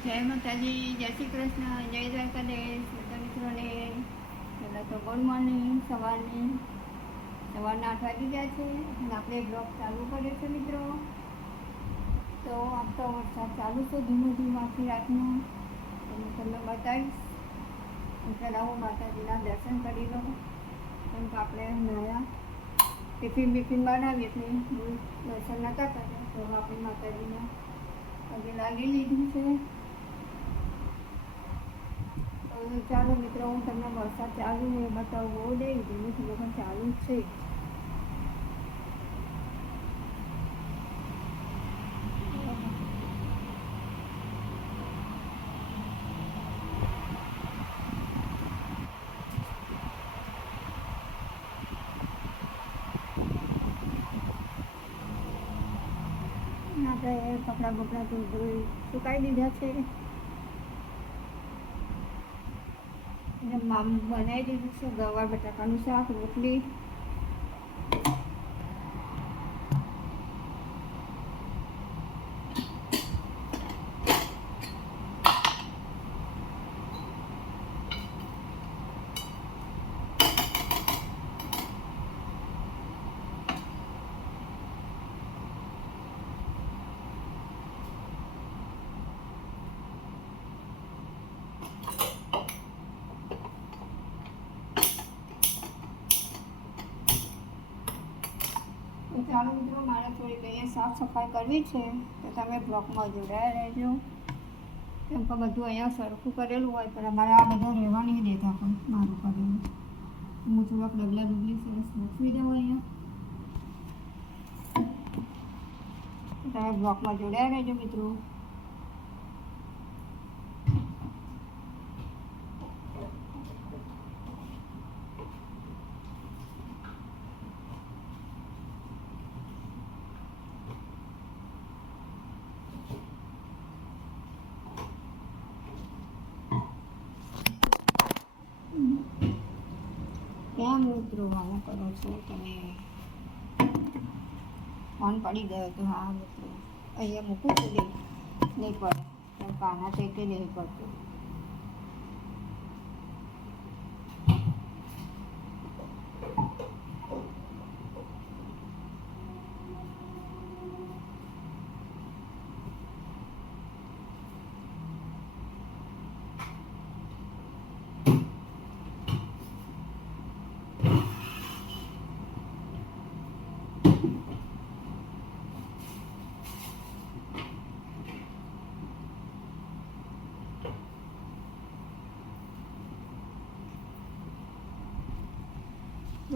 જય માતાજી, જય શ્રી કૃષ્ણ, જય દ્વારકાદેશ બધા મિત્રોને, પહેલાં તો ગુડ મોર્નિંગ સવારની, સવારના આઠ વાગી ગયા છે અને આપણે બ્લોગ ચાલુ કર્યો છે મિત્રો. તો આમ તો વરસાદ ચાલુ છે ધીમે ધીમે આખી રાતનો. તો તમને બતાવીશ પહેલાં હું માતાજીના દર્શન કરી લઉં. કેમ કે આપણે નાયા ટિફિન બિફિન બનાવીએ એટલે દર્શન નહોતા કર્યા, તો આપણે માતાજીના પગે લાગી લીધું છે. ચાલો મિત્રો, હું તમને વરસાદ ચાલુ ને બતાવું. બહુ દઈ ધીમે ધીમે પણ ચાલુ જ છે. આપણે કપડાં બપડા ધોઈ સુકાઈ દીધા છે અને મામ બનાવી દીધું છે ગવાર બટાકાનું શાક રોટલી તો ચાલો મિત્રો, મારે થોડીક અહીંયા સાફ સફાઈ કરવી છે, તો તમે બ્લોકમાં જોડાયા રહેજો. કેમ કે બધું અહીંયા સરખું કરેલું હોય, પણ અમારે આ બધા રહેવા નહીં દેતા પણ મારું કરેલું હું થોડાક ડગલા ડુગલી સરસ મૂકવી દઉં અહીંયા. તમે બ્લોકમાં જોડાયા રહેજો મિત્રો. કેમ મિત્રો આવું કરો છો તમે ફોન પડી ગયો તો હા, મિત્રો. અહીંયા મૂકું છું નહીં પડે પાના ટેકે નહીં પડતું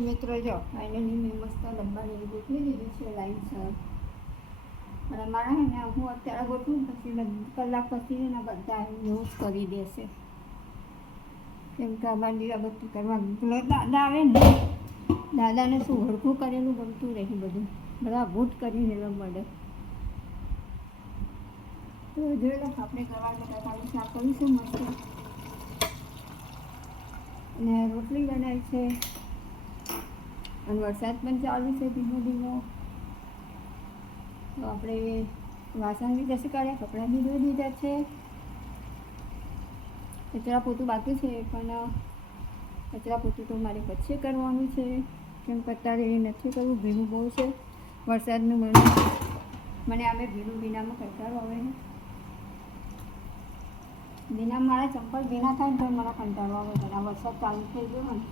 તો મિત્રો જો ફાઇનલી મેં મસ્ત ડબ્બાને ગોઠવી દીધું છે. લાઈનસર અને મારા હે ને, હું અત્યારે ગોઠવું પછી કલાક પછી એના બધા યુઝ કરી દેશે. કેમ કે અમારે બધું કરવાનું પેલો દાદા આવે ને, દાદાને શું હરખું કરેલું ગમતું રહે બધું. બધા ભૂત કરીને એવા મળે. તો જોઈ આપણે કરવા કર્યું છે મસ્ત. અને રોટલી બનાવી છે. અને વરસાદ પણ ચાલુ છે ધીમો ધીમો. તો આપણે વાસણ બી જશે કાઢ્યા, કપડાં બી ધોઈ દીધા છે. કચરા પોતું બાકી છે, પણ કચરા પોતું તો મારે પછી કરવાનું છે, કેમ કે અત્યારે એ નથી કરવું, ભીનું બહુ છે. વરસાદનું મને મને આમે ભીનું ભીનામાં કંટાળો આવે ભીના મારા ચંપલ ભીના થાય ને તો મને કંટાળો આવે વરસાદ ચાલુ થઈ ગયો ને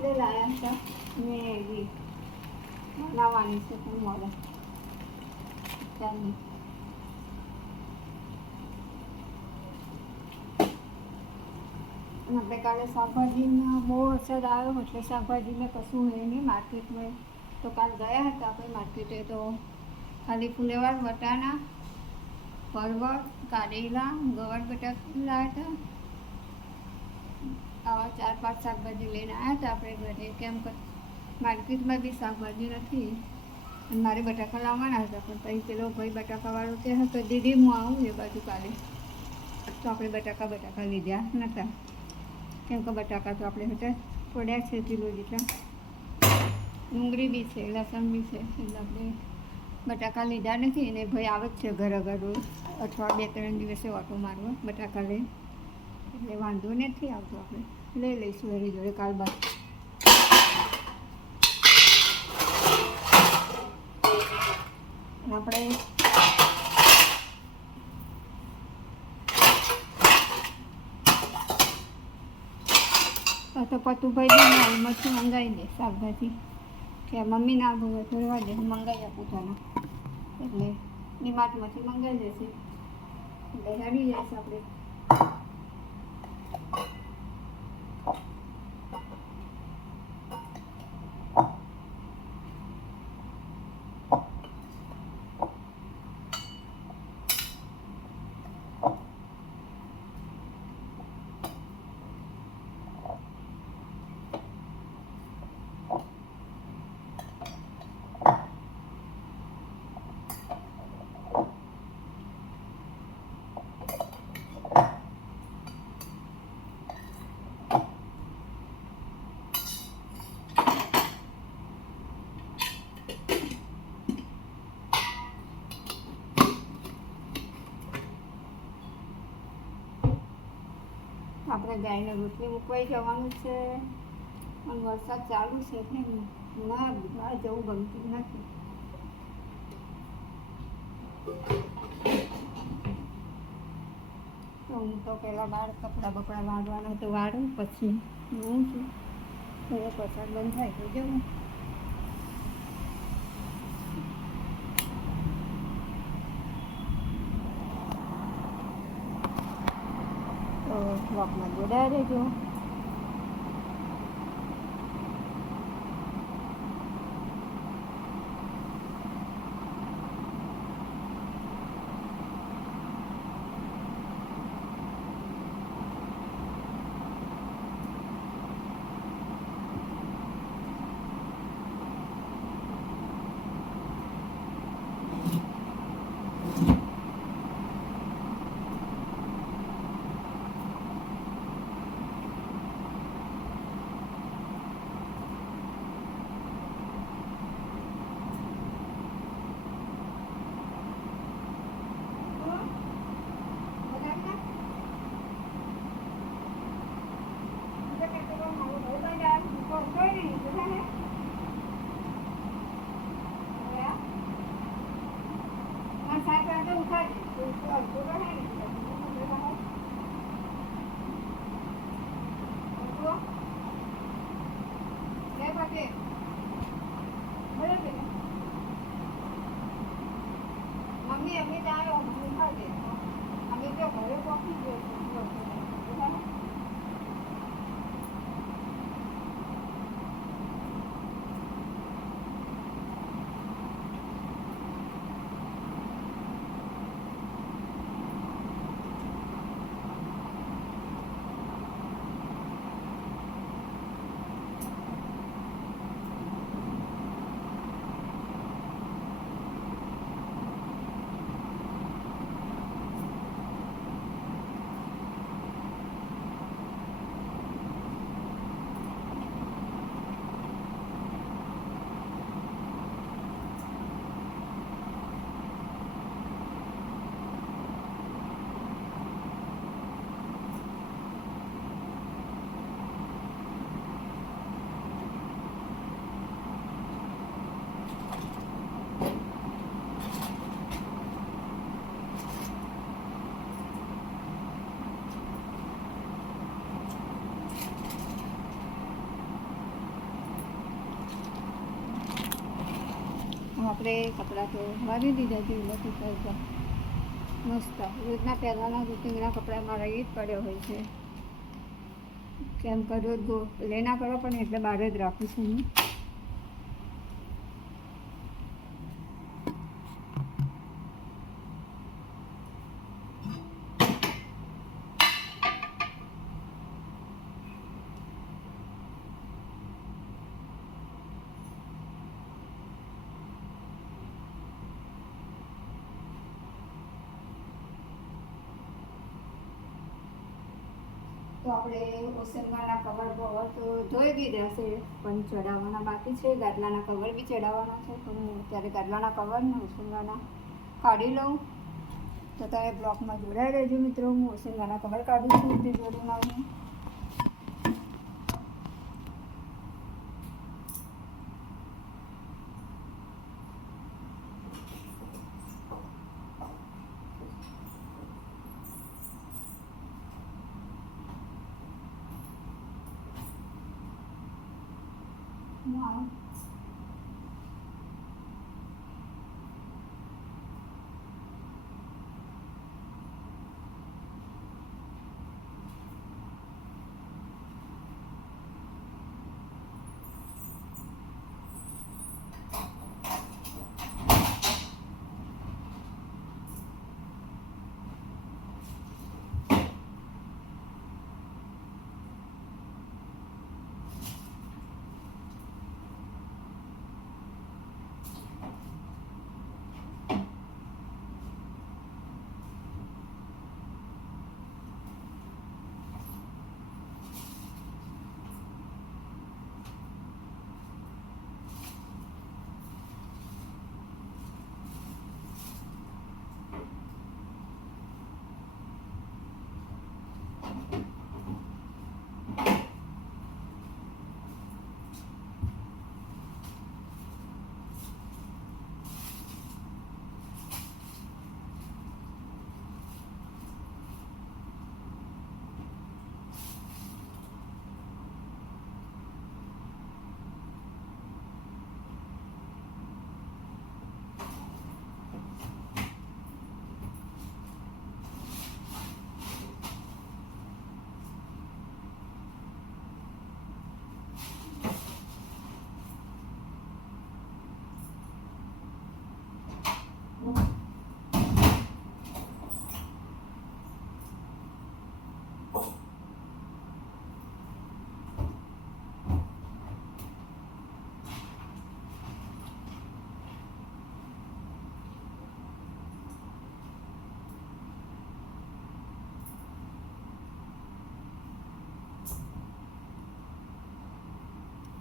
આપણે લાયા હતા એવી બનાવવાની છે પણ મળે. ચાલી. આપણે કાલે શાકભાજીમાં બહુ વરસાદ આવ્યો, એટલે શાકભાજીને કશું હોય નહીં માર્કેટમાં. તો કાલ ગયા હતા આપણે માર્કેટે તો ખાલી ફુલેવાર, વટાણા પરવળ કારેલા, ગવાર બટાકા લાવ્યા હતા. આવા ચાર, પાંચ શાકભાજી લઈને આવ્યા હતા આપણે ઘરે કેમ કે માર્કેટમાં બી શાકભાજી નથી. અને મારે બટાકા લાવવાના હતા, પણ પછી પેલો ભાઈ બટાકાવાળો તે હતો, દીદી, હું આવું એ બાજુ કાલે. તો આપણે બટાકા બટાકા લીધા નહોતા કેમ કે બટાકા તો આપણે હતા પડ્યા છે કિલો જેટલા. ડુંગળી બી છે, લસણ બી છે, એટલે આપણે બટાકા લીધા નથી. અને ભાઈ આવે જ છે ઘર આગળ રોજ અથવા બે, ત્રણ દિવસે ઓટો મારવા, બટાકા લઈ એટલે વાંધો નથી આવતો આપણે. લઈ લઈશું એની જોડે કાલ બાદ. આપણે તો પતુભાઈ દે ને મરચું મંગાવી દે શાકભાજી. કે મમ્મી ના ભોગવે તો રહેવા દે મંગાવી આપું તને. એટલે ડીમાર્ટમાંથી મંગાવી દેશે. એટલે હેડી જશે આપણે. આપણે ગાયને રોટલી મૂકવાઈ જવાનું છે. અને વરસાદ ચાલુ છે એટલે ના બહાર જવું ગમતું નથી. તો હું તો પહેલાં બહાર કપડાં બપડા વાળવાના તો વાળું, પછી હું છું. વરસાદ બંધ થાય તો જવું. તો બ્લોકમાં જોડાયા રહેજો. મમ્મી અમે ખાજે અમે તો ઘરે પહોંચી જઈશું. આપણે કપડાં તો વાળી દીધા છે નથી કરતા મસ્ત. રોજના પહેલાંના રૂટિંગના કપડાં મારા એ જ પડ્યો હોય છે. કેમ કરો લેના કરો પણ એટલે બહાર જ રાખું છું હું તો તો આપણે ઓસનગાના કવર બવર તો જોઈ દીધા છે, પણ ચડાવવાના બાકી છે. ગાદલાના કવર બી ચડાવવાના છે. તો હું અત્યારે ગાદલાના કવર ને ઓસનગાના કાઢી લઉં. તો તમે બ્લોકમાં જોડાઈ રહેજો મિત્રો. હું ઓસનગાના કવર કાઢું છું તે જોડું આવું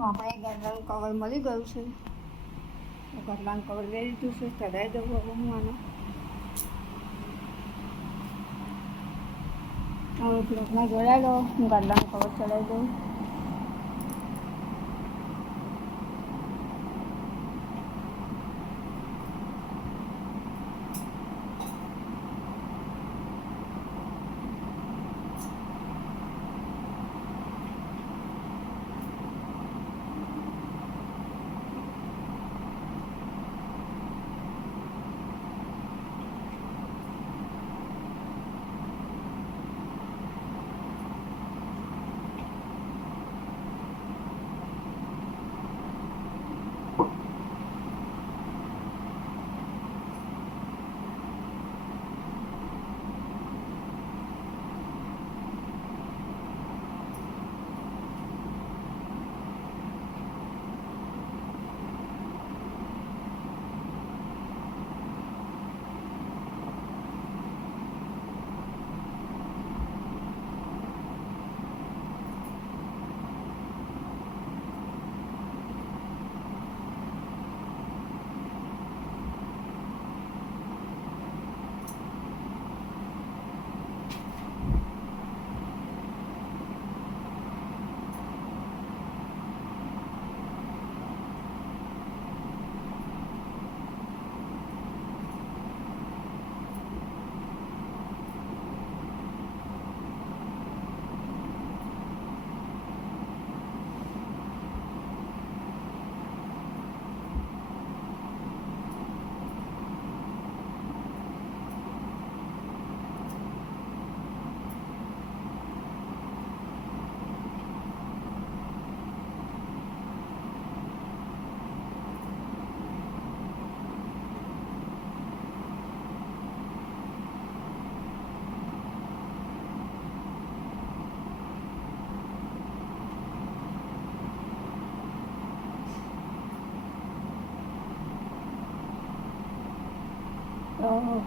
આપણે ગરલાનું કવર મળી ગયું છે. તો ગરલાનું કવર લઈ લીધું છે ચડાવી દઉં હવે હું આને. હવે બ્લોગમાં જોડાઈ લો, હું ગરલાનું કવર ચડાવી દઉં.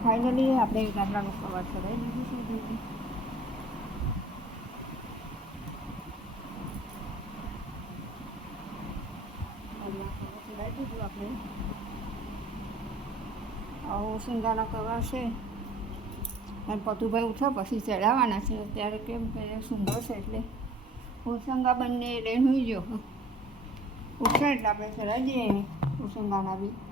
ફાઇનલી આપણે ગામડાનું કવર ચડાવી દીધું છે દીધી દીધું આપણે આવો સિંગાના કવર છે. અને પતુભાઈ ઉઠો પછી ચડાવવાના છે. ત્યારે કેમ કે સુંદર છે એટલે. હોસંગા બંને લઈને હોઈ જો ઉઠે એટલે આપણે ચડાવી દઈએ. હોસંગાના બી.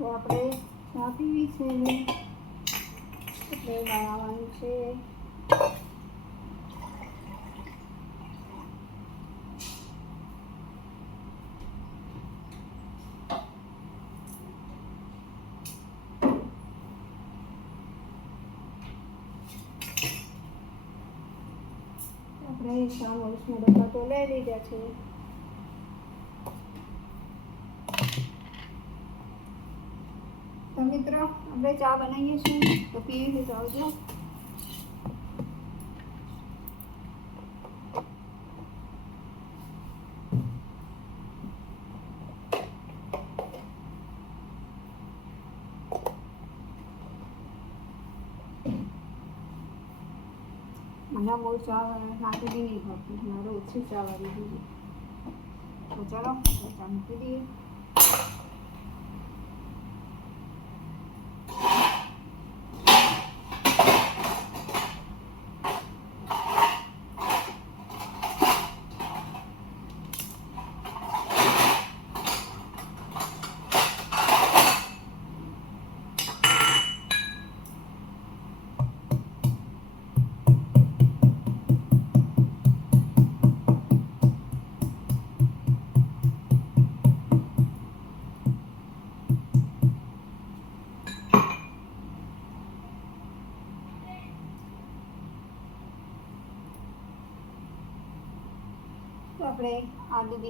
તો આપણે ચા પીવી છે એટલે બનાવવાનું છે. આપણે ચા મરીચના બધા તો લઈ લીધા છે તો મિત્રો આપણે ચા બનાવીએ છીએ તો પીવી લીધો આવજો મને બહુ ચા નાખી બી નહીં પડતી મારે ઓછી ચા વાળી દીધી તો ચલો આપણે ચા મૂકી દઈએ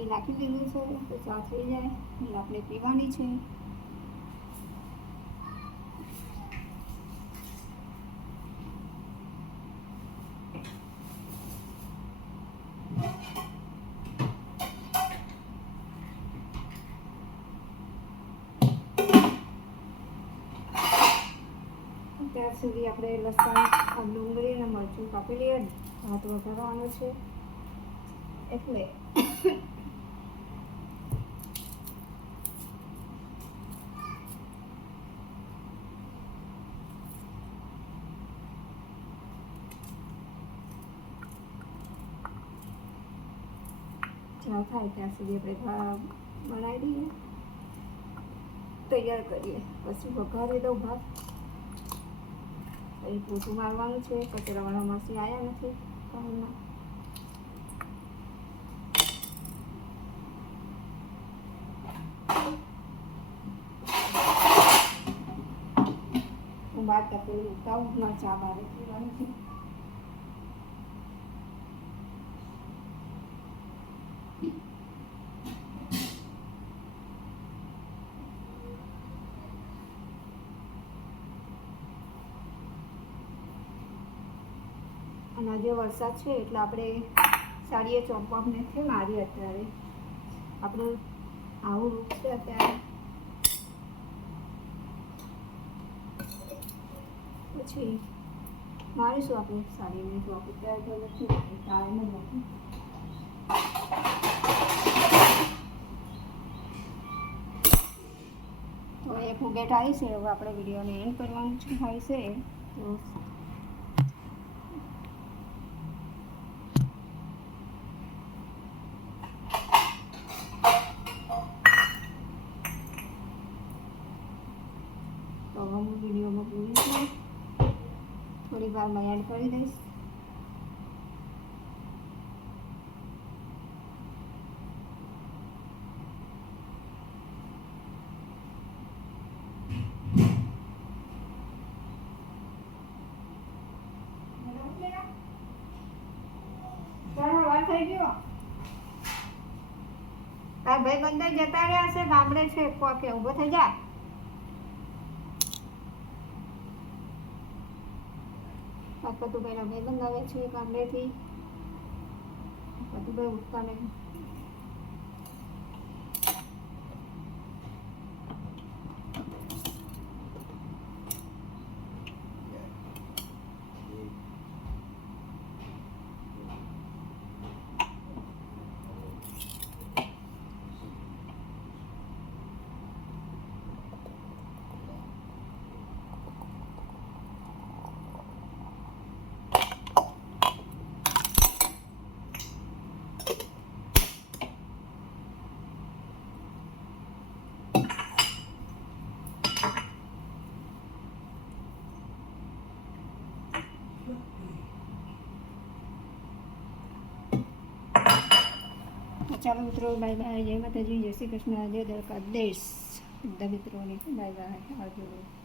બી નાખી દીધું છે. તો ચા થઈ જાય. એટલે આપણે પીવાની છે. ત્યાર સુધી આપણે લસણ ડુંગળી અને મરચું કાપી લઈએ. ભાત વઘારવાનું છે. એટલે ચા થાય ત્યાં સુધી આપણે ભાત બનાવી દઈએ તૈયાર કરીએ. પછી વઘારી દઉં ભાત. પછી પોતું મારવાનું છે. કચરાવાળા માસી આવ્યા નથી કામમાં હું બાર તપેલું ઉતાવું મારે ચા બારે પીવાની અને આજે વરસાદ છે એટલે આપણે સાડીએ ચોંપવાને છે મારી અત્યારે? આપણું આવું રૂપ છે અત્યારે. પછી મારીશું આપણે સાડીને ચોપ અત્યારે તો નથી મારી નથી. તો એક ફુગેટ આવી છે, હવે આપણે વિડીયોને એન્ડ કરવાનું છે, થાય છે. તો હવે હું વિડીયોમાં પૂરી છું થોડી વારમાં એડ કરી દઈશ થઈ ગયો. આ ભાઈ બંધ જતા રહ્યા છે, ગામડે છે, કોકે ઊભો થઈ જા. આ પતુભાઈના ભાઈ બંધ આવે છે, ગામડેથી. પતુભાઈ ઉઠતા નહીં. ચાલો મિત્રો બાય બાય જય માતાજી, જય શ્રી કૃષ્ણ, જય દ્વારકાધીશ. બધા મિત્રોને બાય બાય આવજો.